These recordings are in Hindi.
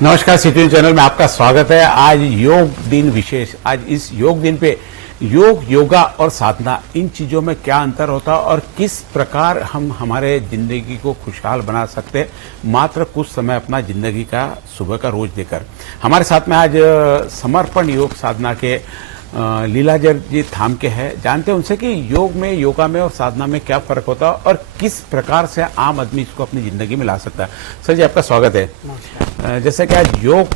नमस्कार, सिटीजन चैनल में आपका स्वागत है। आज योग दिन विशेष। आज इस योग दिन पे योग, योगा और साधना, इन चीजों में क्या अंतर होता है और किस प्रकार हम हमारे जिंदगी को खुशहाल बना सकते हैं मात्र कुछ समय अपना जिंदगी का सुबह का रोज देकर। हमारे साथ में आज समर्पण योग साधना के लीलाजर जी थाम के हैं। जानते हैं उनसे कि योग में, योगा में और साधना में क्या फर्क होता है और किस प्रकार से आम आदमी इसको अपनी जिंदगी में ला सकता है। सर जी, आपका स्वागत है। जैसे कि आज योग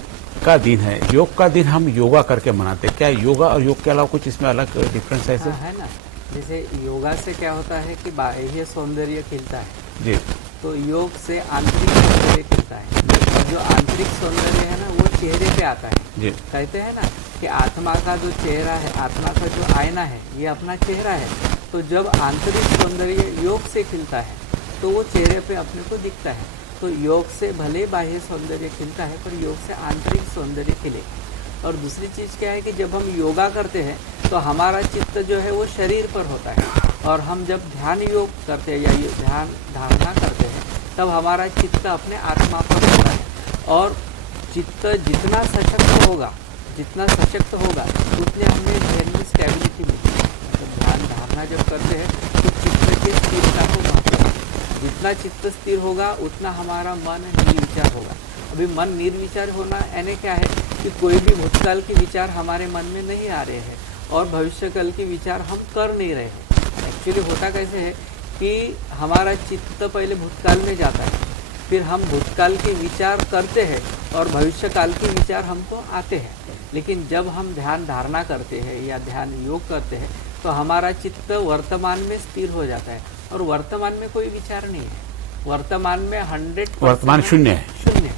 का दिन है, योग का दिन हम योगा करके मनाते हैं। क्या योगा और योग के अलावा कुछ इसमें अलग डिफरेंस है? है ना, जैसे योगा से क्या होता है कि बाह्य सौंदर्य खिलता है जी, तो योग से आंतरिक सौंदर्य खिलता है। और जो आंतरिक सौंदर्य है ना, वो चेहरे पे आता है। जी, कहते हैं ना कि आत्मा का जो चेहरा है, आत्मा का जो आईना है, ये अपना चेहरा है। तो जब आंतरिक सौंदर्य योग से खिलता है तो वो चेहरे पे अपने को दिखता है। तो योग से भले बाह्य सौंदर्य खिलता है, पर योग से आंतरिक सौंदर्य खिले। और दूसरी चीज़ क्या है कि जब हम योगा करते हैं तो हमारा चित्त जो है वो शरीर पर होता है, और हम जब ध्यान योग करते हैं या ध्यान धारणा करते हैं तब हमारा चित्त अपने आत्मा पर होता है। और चित्त जितना सशक्त होगा, उतने हमें ध्यान में स्टेबिलिटी मिलती है। मतलब ध्यान धारणा जब करते हैं तो चित्त की स्थिरता को महत्व है। जितना चित्त स्थिर होगा उतना हमारा मन निर्विचार होगा। अभी मन निर्विचार होना यानी क्या है कि कोई भी भूतकाल के विचार हमारे मन में नहीं आ रहे हैं और भविष्यकाल के विचार हम कर नहीं रहे हैं। एक्चुअली होता कैसे है कि हमारा चित्त पहले भूतकाल में जाता है, फिर हम भूतकाल के विचार करते हैं और भविष्यकाल के विचार हमको आते हैं। लेकिन जब हम ध्यान धारणा करते हैं या ध्यान योग करते हैं तो हमारा चित्त वर्तमान में स्थिर हो जाता है और वर्तमान में कोई विचार नहीं है। वर्तमान में 100% वर्तमान शून्य है। शून्य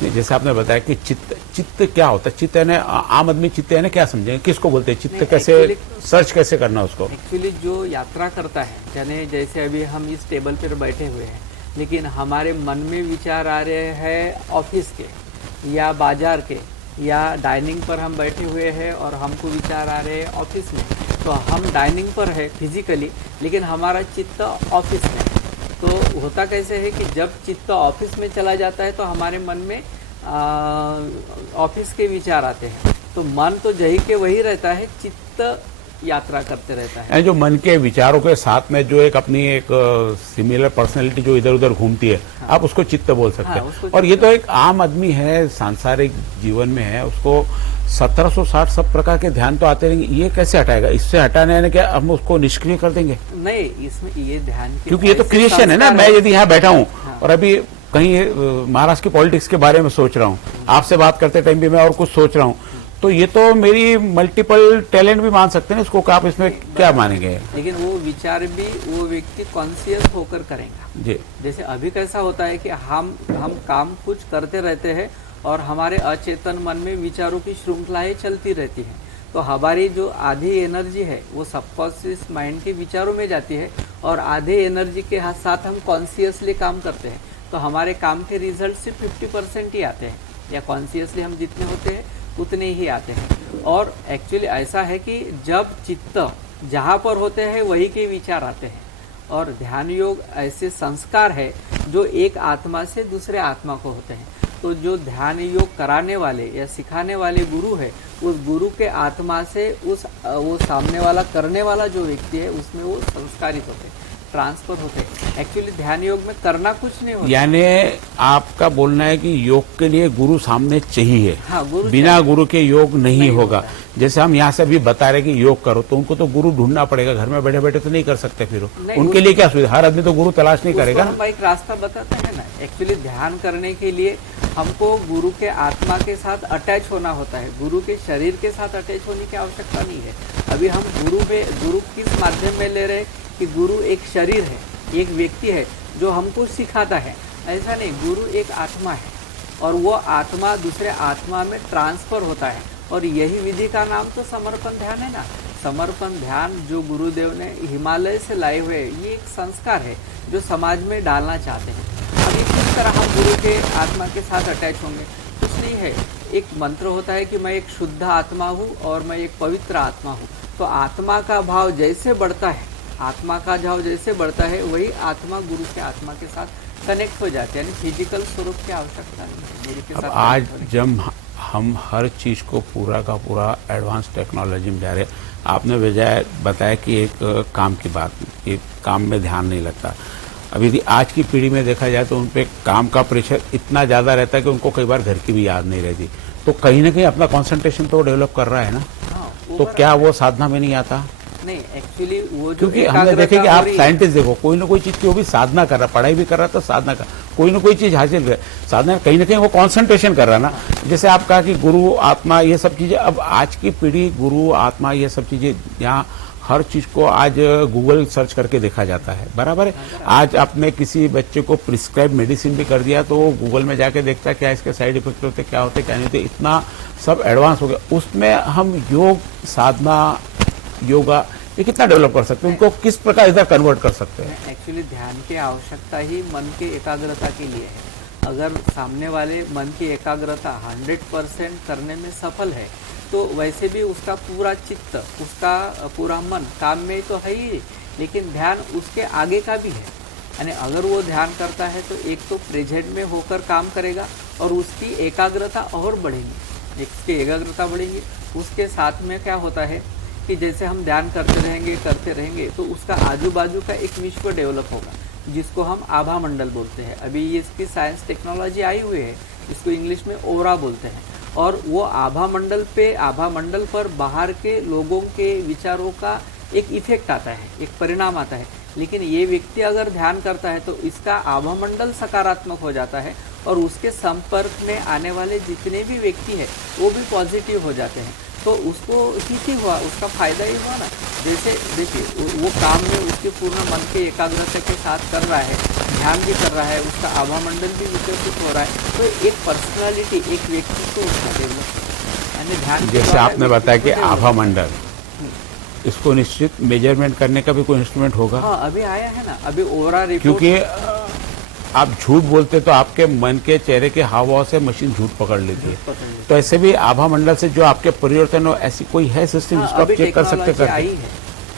है। जैसे आपने बताया कि चित्त क्या होता है? चित्त यानी आम आदमी चित्त यानी क्या समझेंगे, किसको बोलते हैं? चित्त कैसे सर्च कैसे करना उसको? एक्चुअली जो यात्रा करता है, यानी जैसे अभी हम इस टेबल पर बैठे हुए हैं, लेकिन हमारे मन में विचार आ रहे हैं ऑफिस के या बाजार के, या डाइनिंग पर हम बैठे हुए हैं और हमको विचार आ रहे हैं ऑफिस में। तो हम डाइनिंग पर है फिजिकली, लेकिन हमारा चित्त ऑफिस में है। तो होता कैसे है कि जब चित्त ऑफिस में चला जाता है तो हमारे मन में ऑफिस के विचार आते हैं। तो मन तो जही के वही रहता है, चित्त यात्रा करते रहता है। जो मन के विचारों के साथ में जो एक अपनी एक सिमिलर पर्सनैलिटी जो इधर उधर घूमती है, हाँ। आप उसको चित्त बोल सकते हैं। और ये तो एक आम आदमी है, सांसारिक जीवन में है, उसको 1760 सब प्रकार के ध्यान तो आते रहेंगे। ये कैसे हटाएगा? इससे हटाने ने क्या हम उसको निष्क्रिय कर देंगे? नहीं, इसमें ये ध्यान, क्योंकि ये तो क्रिएशन है ना। मैं यदि यहाँ बैठा हूँ और अभी कहीं महाराष्ट्र की पॉलिटिक्स के बारे में सोच रहा हूँ, आपसे बात करते टाइम भी मैं और कुछ सोच रहा हूँ, तो ये तो मेरी मल्टीपल टैलेंट भी मान सकते हैं इसको। आप इसमें क्या मानेंगे? लेकिन वो विचार भी वो व्यक्ति कॉन्शियस होकर करेगा जी। जैसे अभी कैसा होता है कि हम काम कुछ करते रहते हैं और हमारे अचेतन मन में विचारों की श्रृंखलाएं चलती रहती हैं। तो हमारी जो आधी एनर्जी है वो सबकॉन्शियस माइंड के विचारों में जाती है और आधे एनर्जी के साथ हम कॉन्शियसली काम करते हैं। तो हमारे काम के रिजल्ट सिर्फ 50% ही आते हैं, या कॉन्शियसली हम जितने होते हैं उतने ही आते हैं। और एक्चुअली ऐसा है कि जब चित्त जहाँ पर होते हैं वही के विचार आते हैं। और ध्यान योग ऐसे संस्कार है जो एक आत्मा से दूसरे आत्मा को होते हैं। तो जो ध्यान योग कराने वाले या सिखाने वाले गुरु है, उस गुरु के आत्मा से वो सामने वाला करने वाला जो व्यक्ति है उसमें वो संस्कारित होते हैं, ट्रांसफर होते हैं। एक्चुअली ध्यान योग में करना कुछ नहीं होता। यानी आपका बोलना है कि योग के लिए गुरु सामने चाहिए। हाँ, गुरु बिना गुरु के योग नहीं होगा। जैसे हम यहाँ से अभी बता रहे कि योग करो, तो उनको तो गुरु ढूंढना पड़ेगा। घर में बैठे बैठे तो नहीं कर सकते। फिर उनके लिए क्या सुविधा? हर आदमी तो गुरु तलाश नहीं करेगा ना। हम एक रास्ता बताते हैं ना। एक्चुअली ध्यान करने के लिए हमको गुरु के आत्मा के साथ अटैच होना होता है, गुरु के शरीर के साथ अटैच होने की आवश्यकता नहीं है। अभी हम गुरु किस माध्यम में ले रहे हैं कि गुरु एक शरीर है, एक व्यक्ति है जो हमको सिखाता है। ऐसा नहीं, गुरु एक आत्मा है और वो आत्मा दूसरे आत्मा में ट्रांसफर होता है। और यही विधि का नाम तो समर्पण ध्यान है ना। समर्पण ध्यान जो गुरुदेव ने हिमालय से लाए हुए, ये एक संस्कार है जो समाज में डालना चाहते हैं। अभी किस तरह हम गुरु के आत्मा के साथ अटैच होंगे? कुछ नहीं है। एक मंत्र होता है कि मैं एक शुद्ध आत्मा हूँ और मैं एक पवित्र आत्मा हूँ। तो आत्मा का भाव जैसे बढ़ता है, वही आत्मा गुरु के आत्मा के साथ कनेक्ट हो जाते हैं, यानी फिजिकल स्वरूप की आवश्यकता नहीं है गुरु के अब साथ आज connect होने की। जब हम हर चीज़ को पूरा का पूरा एडवांस टेक्नोलॉजी में जा रहे हैं, आपने बजाय बताया कि एक काम की बात, कि काम में ध्यान नहीं लगता। अभी यदि आज की पीढ़ी में देखा जाए तो उन पे काम का प्रेशर इतना ज़्यादा रहता है कि उनको कई बार घर की भी याद नहीं रहती। तो कहीं ना कहीं अपना कंसंट्रेशन तो डेवलप कर रहा है ना, हाँ, तो वो क्या वो साधना में नहीं आता? नहीं, एक्चुअली वो जो क्योंकि हमने एकाग्रता देखे कि हो आप रही है, साइंटिस्ट देखो, कोई ना कोई चीज की वो भी साधना कर रहा, पढ़ाई भी कर रहा तो साधना कर, कोई ना कोई चीज हासिल कर, साधना कहीं ना कहीं वो कंसंट्रेशन कर रहा ना। जैसे आप कहा कि गुरु आत्मा ये सब चीजें, अब आज की पीढ़ी गुरु आत्मा ये सब चीजें, यहाँ हर चीज को आज गूगल सर्च करके देखा जाता है, बराबर है। आज आपने किसी बच्चे को प्रिस्क्राइब मेडिसिन भी कर दिया तो वो गूगल में जाके देखता है क्या इसके साइड इफेक्ट होते, क्या होते क्या नहीं होते, इतना सब एडवांस हो गया। उसमें हम योग साधना योगा ये कितना डेवलप कर सकते हैं, उनको किस प्रकार इधर कन्वर्ट कर सकते हैं? एक्चुअली ध्यान की आवश्यकता ही मन के एकाग्रता के लिए है। अगर सामने वाले मन की एकाग्रता 100% करने में सफल है तो वैसे भी उसका पूरा चित्त, उसका पूरा मन काम में तो है ही, लेकिन ध्यान उसके आगे का भी है। यानी अगर वो ध्यान करता है तो एक तो प्रेजेंट में होकर काम करेगा और उसकी एकाग्रता और बढ़ेगी, उसकी एकाग्रता बढ़ेगी। उसके साथ में क्या होता है कि जैसे हम ध्यान करते रहेंगे तो उसका आजू बाजू का एक विश्व डेवलप होगा, जिसको हम आभा मंडल बोलते हैं। अभी ये इसकी साइंस टेक्नोलॉजी आई हुई है, इसको इंग्लिश में ओरा बोलते हैं। और वो आभा मंडल पर बाहर के लोगों के विचारों का एक इफेक्ट आता है, एक परिणाम आता है। लेकिन ये व्यक्ति अगर ध्यान करता है तो इसका आभा मंडल सकारात्मक हो जाता है और उसके संपर्क में आने वाले जितने भी व्यक्ति है वो भी पॉजिटिव हो जाते हैं। तो उसको ठीक ही हुआ, उसका फायदा ही हुआ ना। जैसे देखिए वो काम में उसके पूर्ण मन के एकाग्रता के साथ कर रहा है, ध्यान भी कर रहा है, उसका आभा मंडल भी विकसित हो रहा है। तो एक पर्सनालिटी, एक व्यक्तित्व उसका डेवलप, यानी ध्यान के जैसे द्वारा आपने बताया कि व्यक्तित्व आभा develop। मंडल, इसको निश्चित मेजरमेंट करने का भी कोई इंस्ट्रूमेंट होगा? हाँ, अभी आया है ना, अभी ओरा रिपोर्ट। क्योंकि आप झूठ बोलते तो आपके मन के चेहरे के हाव भाव से मशीन झूठ पकड़ लेती है, तो ऐसे भी आभा मंडल से जो आपके परिवर्तन हो, ऐसी कोई है सिस्टम जिसको आप चेक कर सकते टेक्नोलॉजी आई करके? है।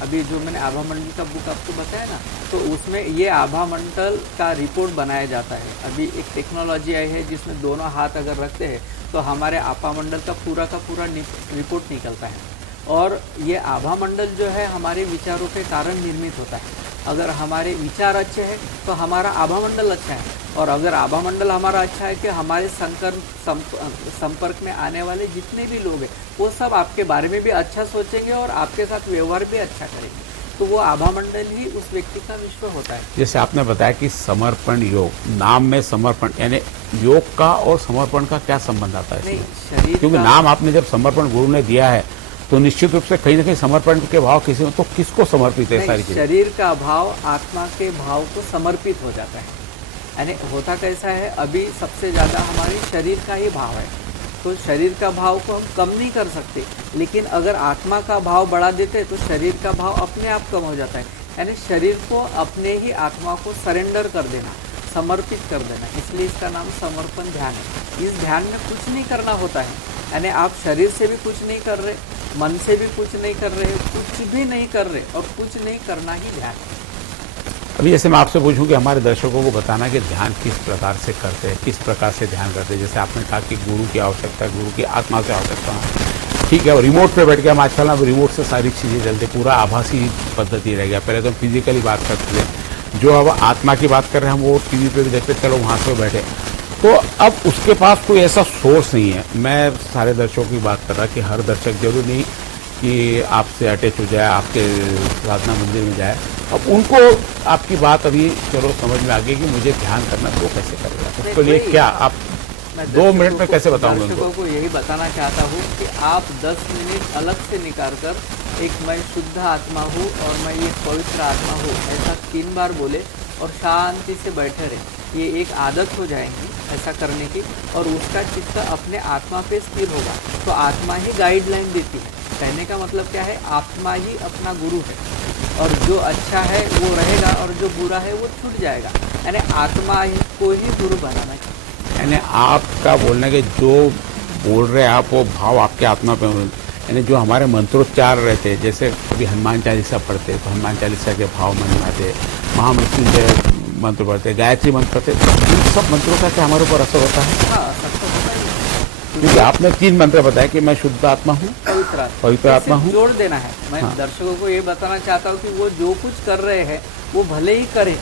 अभी जो मैंने आभा मंडल का बुक आपको बताया ना, तो उसमें ये आभा मंडल का रिपोर्ट बनाया जाता है। अभी एक टेक्नोलॉजी आई है जिसमें दोनों हाथ अगर रखते हैं तो हमारे आभा मंडल का पूरा रिपोर्ट निकलता है। और ये आभा मंडल जो है हमारे विचारों के कारण निर्मित होता है। अगर हमारे विचार अच्छे हैं तो हमारा आभा मंडल अच्छा है, और अगर आभा मंडल हमारा अच्छा है कि हमारे संपर्क में आने वाले जितने भी लोग हैं वो सब आपके बारे में भी अच्छा सोचेंगे और आपके साथ व्यवहार भी अच्छा करेंगे। तो वो आभा मंडल ही उस व्यक्ति का विश्व होता है। जैसे आपने बताया कि समर्पण योग, नाम में समर्पण, यानी योग का और समर्पण का क्या संबंध आता है नहीं, इसमें? शरीर क्योंकि का- नाम आपने जब समर्पण गुरु ने दिया है तो निश्चित रूप से कहीं ना कहीं समर्पण के भाव किसी तो किसको समर्पित है? सारी नहीं, चीजें शरीर का भाव आत्मा के भाव को समर्पित हो जाता है। यानी होता कैसा है, अभी सबसे ज़्यादा हमारी शरीर का ही भाव है, तो शरीर का भाव को हम कम नहीं कर सकते, लेकिन अगर आत्मा का भाव बढ़ा देते तो शरीर का भाव अपने आप कम हो जाता है। यानी शरीर को अपने ही आत्मा को सरेंडर कर देना, समर्पित कर देना, इसलिए इसका नाम समर्पण ध्यान है। इस ध्यान में कुछ नहीं करना होता है, यानी आप शरीर से भी कुछ नहीं कर रहे, मन से भी कुछ नहीं कर रहे, कुछ भी नहीं कर रहे, और कुछ नहीं करना ही ध्यान है। अभी जैसे मैं आपसे पूछूं कि हमारे दर्शकों को बताना कि ध्यान किस प्रकार से करते हैं, किस प्रकार से ध्यान करते हैं। जैसे आपने कहा कि गुरु की आवश्यकता है, गुरु की आत्मा से आवश्यकता है, ठीक है। और रिमोट पे बैठ के हम आजकल अब रिमोट से सारी चीज़ें चलते, पूरा आभासी पद्धति रह गया। पहले तो हम फिजिकली बात करते थे, जो अब आत्मा की बात कर रहे हैं हम वो टीवी पे भी देखते, चलो वहाँ से बैठे। तो अब उसके पास कोई ऐसा सोर्स नहीं है। मैं सारे दर्शकों की बात कर रहा कि हर दर्शक जरूर नहीं कि आपसे अटैच हो जाए, आपके साधना मंदिर में जाए। अब उनको आपकी बात अभी चलो समझ में आ गई कि मुझे ध्यान करना, तो कैसे करेगा? उसके लिए क्या आप मैं 2 मिनट में कैसे बताऊंगा दर्शकों उनको? को यही बताना चाहता हूँ कि आप 10 मिनट अलग से निकाल कर एक मैं शुद्ध आत्मा हूँ और मैं ये पवित्र आत्मा हूँ ऐसा 3 बार बोले और शांति से बैठे रहे। ये एक आदत हो जाएगी ऐसा करने की, और उसका चित्त अपने आत्मा पे स्थिर होगा। तो आत्मा ही गाइडलाइन देती है। कहने का मतलब क्या है, आत्मा ही अपना गुरु है, और जो अच्छा है वो रहेगा और जो बुरा है वो छूट जाएगा। यानी आत्मा ही को ही गुरु बनाना चाहिए। यानी आपका बोलने के जो बोल रहे हैं आप, वो भाव आपके आत्मा पे, यानी जो हमारे मंत्रोच्चार रहते हैं, जैसे कभी हनुमान चालीसा पढ़ते तो हनुमान चालीसा के भाव मन में आते, महामृत्युंजय मंत्र पढ़ते हैं, गायत्री मंत्र पढ़ते हैं, तो इन सब मंत्रों का क्या हमारे ऊपर असर होता है? हाँ, सब तो होता ही है। क्योंकि आपने 3 मंत्र बताया कि मैं शुद्ध आत्मा हूँ, पवित्र आत्मा हूँ। जोड़ देना है। मैं दर्शकों को ये बताना चाहता हूँ कि वो जो कुछ कर रहे हैं वो भले ही करें,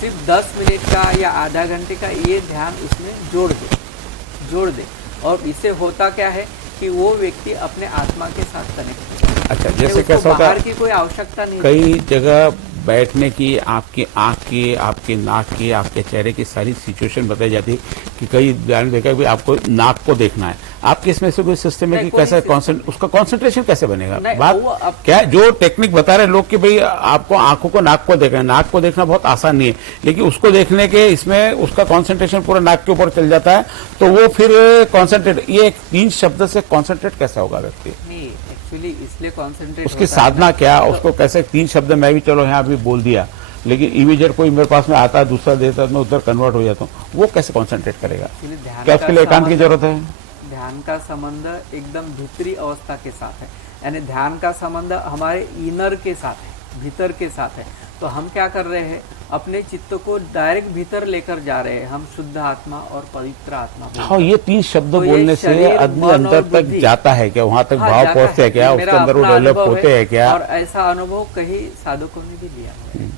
सिर्फ 10 मिनट का या आधा घंटे का ये ध्यान उसमें जोड़ दे। और इससे होता क्या है कि वो व्यक्ति अपने आत्मा के साथ कनेक्ट होता है। अच्छा, जैसे कैसा होता बाहर है, की कोई आवश्यकता नहीं। कई जगह बैठने की, आपकी आंख की, आपके नाक की, आपके चेहरे की सारी सिचुएशन बताई जाती है कि कई ध्यान देखा कि आपको नाक को देखना है। आपके इसमें से कोई सिस्टम है कि कैसे उसका कंसंट्रेशन कैसे बनेगा? बात क्या, जो टेक्निक बता रहे हैं लोग कि भाई आपको आंखों को, नाक को देखना है, नाक को देखना बहुत आसान नहीं है, लेकिन उसको देखने के इसमें उसका कॉन्सेंट्रेशन पूरा नाक के ऊपर चल जाता है, तो वो फिर कॉन्सेंट्रेट, ये 3 शब्द से कॉन्सेंट्रेट कैसे होगा व्यक्ति? एक्चुअली इसलिए कॉन्सेंट्रेट, उसकी साधना क्या, उसको कैसे 3 शब्द मैं भी चलो यहाँ भी बोल दिया, लेकिन इमीडिएट कोई मेरे पास में आता है, दूसरा देता है, मैं उधर कन्वर्ट हो जाता हूँ, वो कैसे कॉन्सेंट्रेट करेगा? क्या उसके लिए एकांत की जरूरत है? ध्यान का संबंध एकदम भीतरी अवस्था के साथ है, यानी ध्यान का संबंध हमारे इनर के साथ है, भीतर के साथ है। तो हम क्या कर रहे हैं, अपने चित्त को डायरेक्ट भीतर लेकर जा रहे हैं। हम शुद्ध आत्मा और पवित्र आत्मा। हाँ, ये 3 शब्द बोलने से आदमी अंदर तक जाता है क्या? वहां तक भाव पहुंचते हैं क्या? उसके अंदर वो डेवलप होते हैं क्या? और ऐसा अनुभव कई साधकों ने भी लिया है।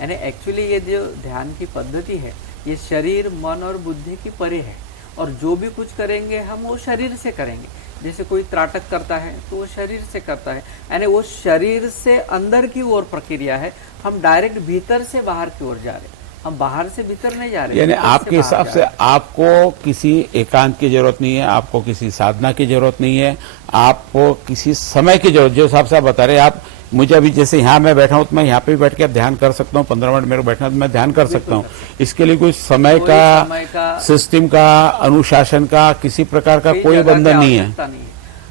यानी एक्चुअली ये जो ध्यान की पद्धति है, ये शरीर, मन और बुद्धि की परे है। और जो भी कुछ करेंगे हम वो शरीर से करेंगे। जैसे कोई त्राटक करता है तो वो शरीर से करता है, यानी वो शरीर से अंदर की ओर प्रक्रिया है। हम डायरेक्ट भीतर से बाहर की ओर जा रहे हैं, हम बाहर से भीतर नहीं जा रहे। यानी आपके हिसाब से आपको किसी एकांत की जरूरत नहीं है, आपको किसी साधना की जरूरत नहीं है, आपको किसी समय की जरूरत, जो हिसाब से आप बता रहे हैं, आप मुझे अभी जैसे यहाँ मैं बैठा हूँ तो मैं यहाँ पे भी बैठ के ध्यान कर सकता हूँ, 15 मिनट मेरे को बैठना तो मैं ध्यान कर सकता हूँ। इसके लिए कोई समय का, सिस्टम का, अनुशासन का, किसी प्रकार का कोई बंधन नहीं है।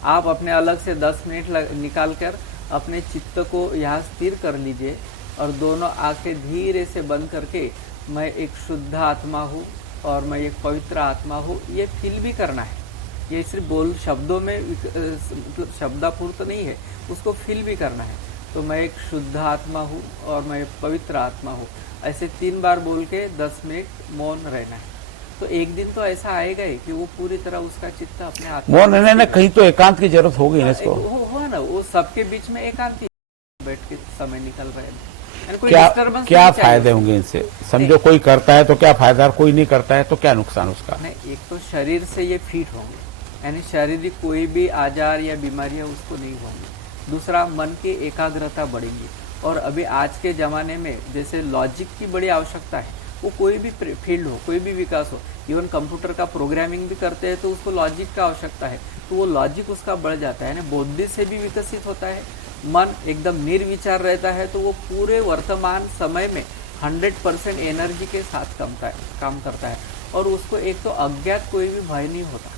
आप अपने अलग से 10 मिनट निकाल कर अपने चित्त को यहाँ स्थिर कर लीजिए और दोनों आंखें धीरे से बंद करके मैं एक शुद्ध आत्मा हूँ और मैं एक पवित्र आत्मा हूँ, ये फील भी करना है। ये सिर्फ बोल शब्दों में मतलब शब्दापूर्त नहीं है, उसको फील भी करना है। तो मैं एक शुद्ध आत्मा हूँ और मैं एक पवित्र आत्मा हूँ, ऐसे 3 बार बोल के 10 मिनट मौन रहना है। तो एक दिन तो ऐसा आएगा ही कि वो पूरी तरह उसका चित्त अपने आत्मा मौन रहने में कहीं तो एकांत की जरूरत होगी ना इसको। हो ना, वो सबके बीच में एकांत बैठ के समय निकल रहे हैं। क्या फायदे होंगे इनसे? समझो कोई करता है तो क्या फायदा, कोई नहीं करता है तो क्या नुकसान उसका? नहीं, एक तो शरीर से ये फिट होंगे, यानी शारीरिक कोई भी आजार या बीमारियां उसको नहीं होंगी। दूसरा, मन की एकाग्रता बढ़ेगी। और अभी आज के ज़माने में जैसे लॉजिक की बड़ी आवश्यकता है, वो कोई भी फील्ड हो, कोई भी विकास हो, इवन कंप्यूटर का प्रोग्रामिंग भी करते हैं तो उसको लॉजिक का आवश्यकता है, तो वो लॉजिक उसका बढ़ जाता है, यानी बुद्धि से भी विकसित होता है। मन एकदम निर्विचार रहता है तो वो पूरे वर्तमान समय में 100% एनर्जी के साथ काम करता है। और उसको एक तो अज्ञात कोई भी भय नहीं होता,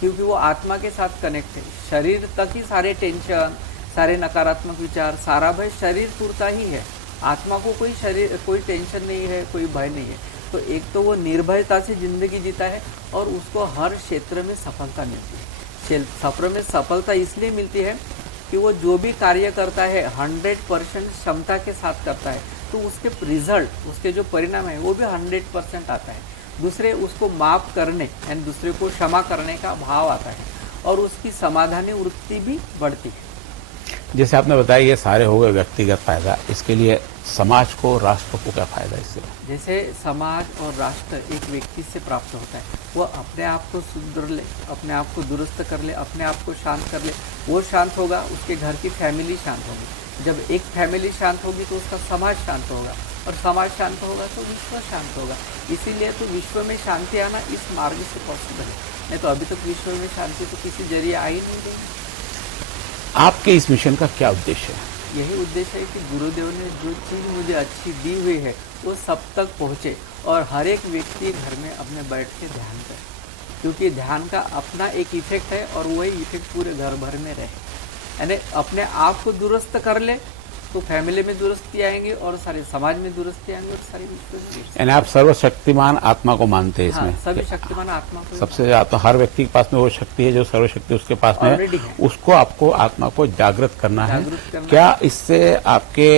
क्योंकि वो आत्मा के साथ कनेक्ट है। शरीर तक ही सारे टेंशन, सारे नकारात्मक विचार, सारा भय शरीर पूरता ही है। आत्मा को कोई टेंशन नहीं है, कोई भय नहीं है। तो एक तो वो निर्भयता से जिंदगी जीता है और उसको हर क्षेत्र में सफलता मिलती है। सफर में सफलता इसलिए मिलती है कि वो जो भी कार्य करता है 100% क्षमता के साथ करता है, तो उसके रिजल्ट, उसके जो परिणाम है वो भी 100% आता है। दूसरे उसको माफ करने यानी दूसरे को क्षमा करने का भाव आता है और उसकी समाधानी वृत्ति भी बढ़ती है। जैसे आपने बताया ये सारे हो गए व्यक्तिगत फायदा, इसके लिए समाज को, राष्ट्र को क्या फायदा इससे? जैसे समाज और राष्ट्र एक व्यक्ति से प्राप्त होता है, वो अपने आप को सुधर ले, अपने आप को दुरुस्त कर ले, अपने आप को शांत कर ले, वो शांत होगा, उसके घर की फैमिली शांत होगी। जब एक फैमिली शांत होगी तो उसका समाज शांत होगा और समाज शांत होगा तो विश्व शांत होगा। इसीलिए तो विश्व में शांति आना इस मार्ग से पॉसिबल है, नहीं तो अभी तक विश्व में शांति तो किसी जरिए आ ही नहीं रही। आपके इस मिशन का क्या उद्देश्य है? यही उद्देश्य है कि गुरुदेव ने जो चीज़ मुझे अच्छी दी हुई है वो सब तक पहुँचे और हर एक व्यक्ति घर में अपने बैठ के ध्यान करे, क्योंकि ध्यान का अपना एक इफेक्ट है और वही इफेक्ट पूरे घर भर में रहे। यानी अपने आप को दुरुस्त कर ले तो फैमिली में दुरुस्ती आएंगे और सारे समाज में दुरुस्ती आएंगे और सारे विश्व में। यानी आप सर्वशक्तिमान आत्मा को मानते हैं इसमें? हाँ, सभी शक्तिमान आत्मा को सबसे ज्यादा हर व्यक्ति के पास में वो शक्ति है जो सर्वशक्ति उसके पास में है, उसको आपको आत्मा को जागृत करना है। क्या इससे आपके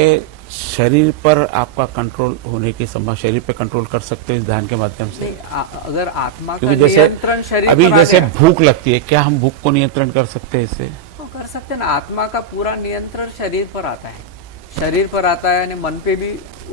शरीर पर आपका कंट्रोल होने की संभावना, शरीर पे कंट्रोल कर सकते हैं इस ध्यान के माध्यम से? नहीं, अगर आत्मा का क्योंकि जैसे नियंत्रण शरीर अभी पर आ जैसे गया, भूख लगती है, क्या हम भूख को नियंत्रण कर सकते हैं इससे? तो कर सकते हैं ना। आत्मा का पूरा नियंत्रण शरीर पर आता है, शरीर पर आता है, यानी मन पे भी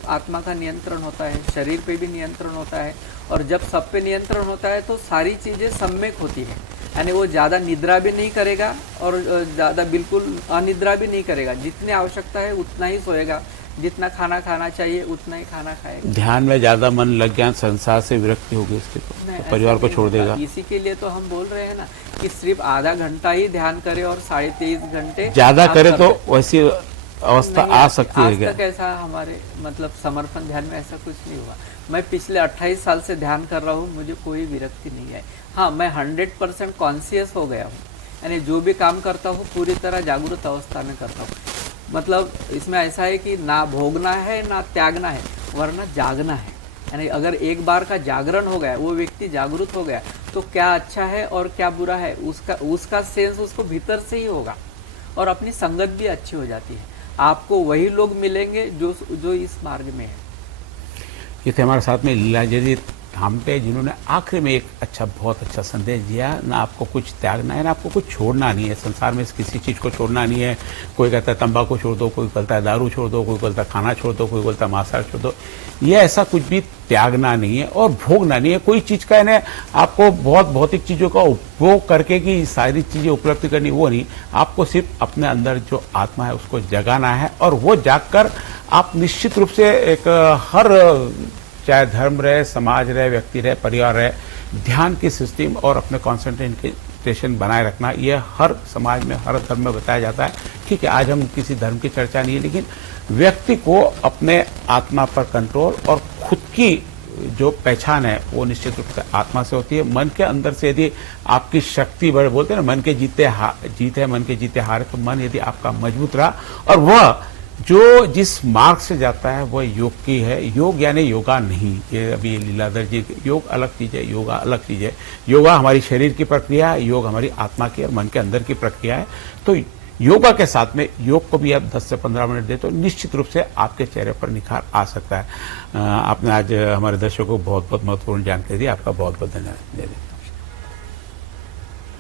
आत्मा का नियंत्रण होता है, शरीर पे भी नियंत्रण होता है। और जब सब पे नियंत्रण होता है तो सारी चीजें सम्यक होती है, यानी वो ज्यादा निद्रा भी नहीं करेगा और ज्यादा बिल्कुल अनिद्रा भी नहीं करेगा। जितनी आवश्यकता है उतना ही सोएगा, जितना खाना खाना चाहिए उतना ही खाना खाएगा। ध्यान में ज्यादा मन लग गया, संसार से विरक्ति होगी इसके, नहीं, तो परिवार ऐसा को नहीं छोड़ होता। देगा। इसी के लिए तो हम बोल रहे हैं ना कि सिर्फ आधा घंटा ही ध्यान करे और 23.5 घंटे ज्यादा आप करे तो करते। वैसी अवस्था नहीं, आ सकती है आज क्या? तक ऐसा हमारे मतलब समर्पण ध्यान में ऐसा कुछ नहीं हुआ। मैं पिछले 28 साल से ध्यान कर रहा हूँ, मुझे कोई विरक्ति नहीं आई। हाँ, मैं 100% कॉन्शियस हो गया हूँ, यानी जो भी काम करता हूँ पूरी तरह जागरूक अवस्था में करता हूँ। मतलब इसमें ऐसा है कि ना भोगना है ना त्यागना है, वरना जागना है। यानी अगर एक बार का जागरण हो गया, वो व्यक्ति जागरूक हो गया, तो क्या अच्छा है और क्या बुरा है उसका सेंस उसको भीतर से ही होगा, और अपनी संगत भी अच्छी हो जाती है। आपको वही लोग मिलेंगे जो इस मार्ग में है। ये थे हमारे साथ में लीलाजय जी धामटे, जिन्होंने आखिर में एक बहुत अच्छा संदेश दिया। ना आपको कुछ त्यागना है, ना आपको कुछ छोड़ना नहीं है। संसार में किसी चीज को छोड़ना नहीं है। कोई कहता है तंबाकू छोड़ दो, कोई बोलता है दारू छोड़ दो, कोई बोलता है खाना छोड़ दो, कोई बोलता है मांसाहार छोड़ दो। ये ऐसा कुछ भी त्यागना नहीं है और भोगना नहीं है कोई चीज का। यानी आपको बहुत भौतिक चीजों का उपभोग करके कि सारी चीजें उपलब्ध करनी, वो नहीं। आपको सिर्फ अपने अंदर जो आत्मा है उसको जगाना है, और वो जागकर आप निश्चित रूप से एक हर, चाहे धर्म रहे, समाज रहे, व्यक्ति रहे, परिवार रहे, ध्यान की सिस्टम और अपने कॉन्सेंट्रेशन बनाए रखना, यह हर समाज में, हर धर्म में बताया जाता है। ठीक है, आज हम किसी धर्म की चर्चा नहीं है, लेकिन व्यक्ति को अपने आत्मा पर कंट्रोल और खुद की जो पहचान है वो निश्चित रूप से आत्मा से होती है। मन के अंदर से यदि आपकी शक्ति बढ़े, बोलते हैं ना मन के जीत है, मन के जीते हार, तो मन यदि आपका मजबूत रहा और वह जो जिस मार्ग से जाता है वह योग की है। योग यानी योगा नहीं, ये अभी लीलाधर जी, योग अलग चीज है, योगा अलग चीज है। योगा हमारी शरीर की प्रक्रिया है, योग हमारी आत्मा की और मन के अंदर की प्रक्रिया है। तो योगा के साथ में योग को भी आप 10 से 15 मिनट दे तो निश्चित रूप से आपके चेहरे पर निखार आ सकता है। आपने आज हमारे दर्शकों को बहुत बहुत महत्वपूर्ण जानकारी दी, आपका बहुत बहुत धन्यवाद।